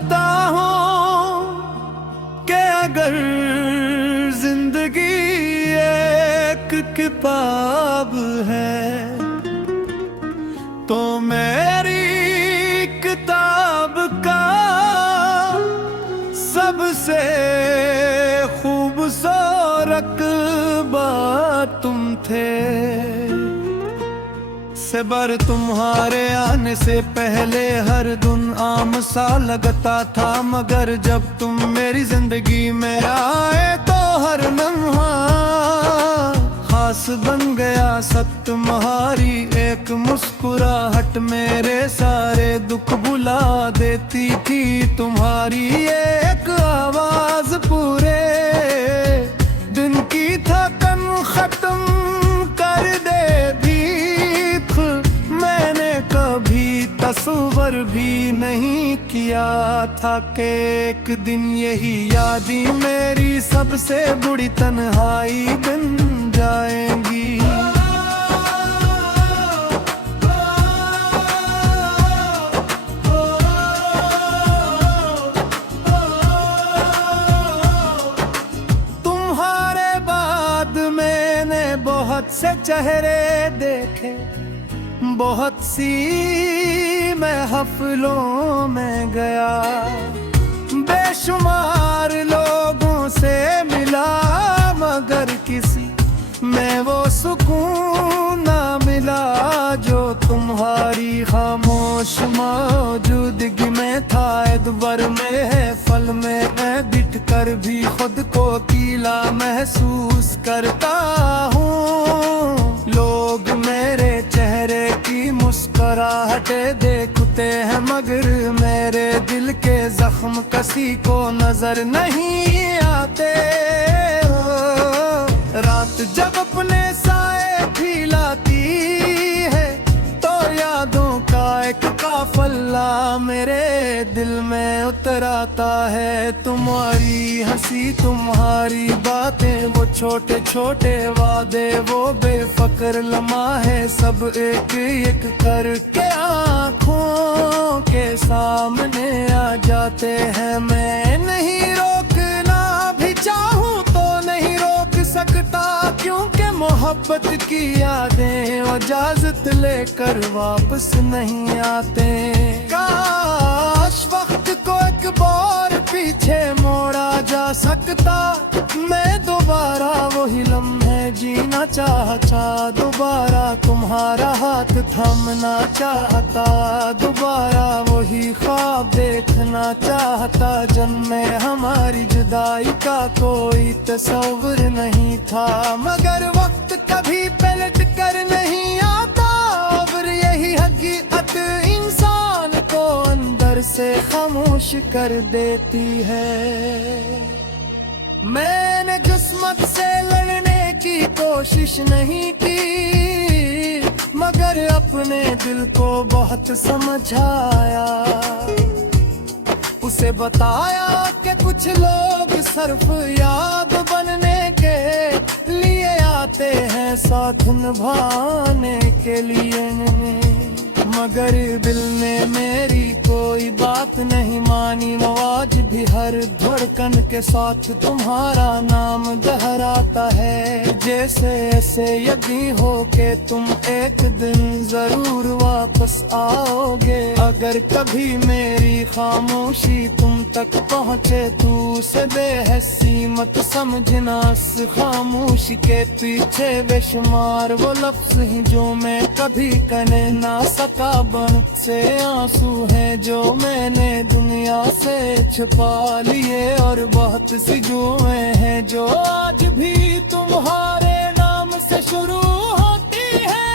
समझता हूँ कि अगर जिंदगी एक किताब है तो मेरी किताब का सबसे खूबसूरत तुम थे। सेबर तुम्हारे आने से पहले हर दिन आम सा लगता था, मगर जब तुम मेरी जिंदगी में आए तो हर लम्हा खास बन गया। सब तुम्हारी एक मुस्कुराहट मेरे सारे दुख भुला देती थी। तुम्हारी एक आवाज पूरे दिन की थकन खत्म कर दे भीख। मैंने कभी तस्वर भी नहीं किया था कि एक दिन यही यादें मेरी सबसे बुरी तन्हाई बन जाएंगी। बहुत से चेहरे देखे, बहुत सी महफिलों में गया, बेशुमार लोगों से मिला, मगर किसी में वो सुकून ना मिला जो तुम्हारी खामोश मौजूदगी में था। एतबार में है फल में मैं बिठ कर भी खुद को अकेला महसूस करता हूँ। लोग मेरे चेहरे की मुस्कुराहटें देखते हैं, मगर मेरे दिल के जख्म किसी को नजर नहीं आते। रात जब अपने साए भी लाती है तो यादों का एक काफिला मेरे दिल में उतर आता है। तुम्हारी हंसी, तुम्हारी बातें, वो छोटे छोटे वादे, वो बेफिक्र लम्हे, सब एक एक करके आँखों के सामने आ जाते हैं। मैं नहीं रोकना भी चाहूँ तो नहीं रोक सकता, क्योंकि मोहब्बत की यादें इजाजत लेकर वापस नहीं आते। काश वक्त को एक बार पीछे मोड़ा जा सकता, मैं दोबारा वही लम्हे जीना चाहता, दोबारा तुम्हारा हाथ थामना चाहता, दोबारा वही ख्वाब देखना चाहता। जन्मे हमारी जुदाई का कोई तस्वीर नहीं था, मगर वक्त कभी पलट कर नहीं आता। और यही हकीकत इंसान को अंदर से खामोश कर देती है। मैंने किस्मत से लड़ने की कोशिश नहीं की, मगर अपने दिल को बहुत समझाया। उसे बताया कि कुछ लोग सिर्फ याद बनने के लिए आते हैं, साथ निभाने के लिए नहीं। मगर दिल ने मेरी कोई बात नहीं मानी, आज भी हर धड़कन के साथ तुम्हारा नाम दोहराता है। जैसे ऐसे यकीन हो कि तुम एक दिन जरूर वापस आओगे। अगर कभी मेरी खामोशी तुम तक पहुँचे तो उसे बेहसी मत समझना। इस खामोशी के पीछे बेशुमार वो लफ्ज ही जो मैं कभी कहने ना सका, बन से आंसू हैं जो मैंने दुनिया से छुपा लिए, और बहुत सी जुएं हैं जो आज भी तुम्हारे नाम से शुरू होती है।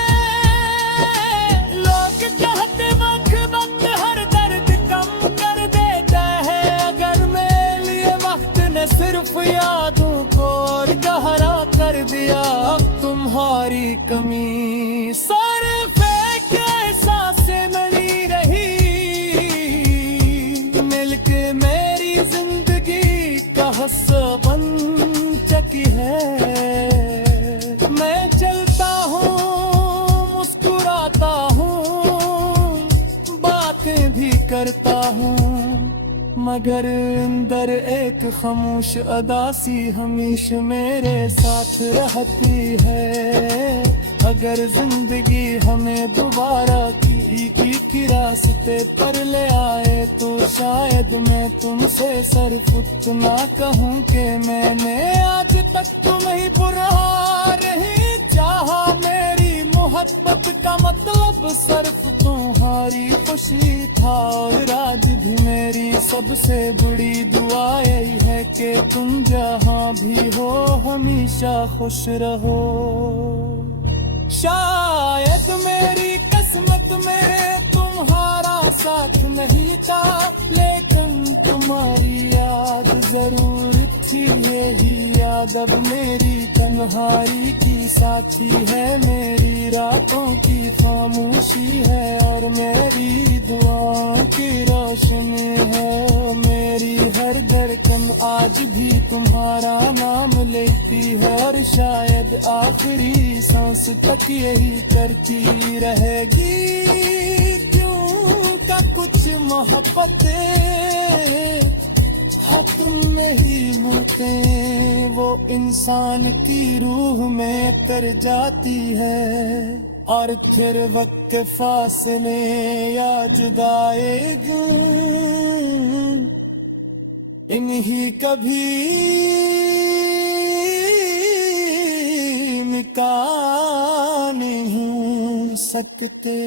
लोग कहते वक्त हर दर्द कम कर देता है, अगर मेरे लिए वक्त ने सिर्फ यादों को और गहरा कर दिया। अब तुम्हारी कमी सिर्फ एक एहसास से मिली रही, मिलके मेरी जिंदगी का हिस्सा बन चुकी है। मैं चलता हूँ, मुस्कुराता हूँ, बातें भी करता हूँ, मगर अंदर एक खामोश अदासी हमेशा मेरे साथ रहती है। अगर जिंदगी हमें दोबारा की रास्ते पर ले आए तो शायद मैं तुमसे सिर्फ उतना कहूँ कि मैंने आज तक तुम्हें बुरा नहीं चाहा। मेरी मोहब्बत का मतलब सिर्फ तुम्हारी खुशी था, और आज भी मेरी सबसे बड़ी दुआ यही है कि तुम जहाँ भी हो हमेशा खुश रहो। शायद मेरी किस्मत में तुम्हारा साथ नहीं था, लेकिन तुम्हारी याद जरूर थी। यही याद अब मेरी तन्हाई की साथी है, मेरी रातों की खामोशी है, और मेरी दुआओं की रोशनी है। मेरी हर धड़कन आज भी तुम्हारा नाम लेती है, और शायद आखिरी सांस तक यही करती रहेगी। क्यों का कुछ मोहब्बतें तुम नहीं होते, वो इंसान की रूह में तर जाती है, और फिर वक्त फासले या जुदाएगी इन्हीं कभी मिटा नहीं सकते।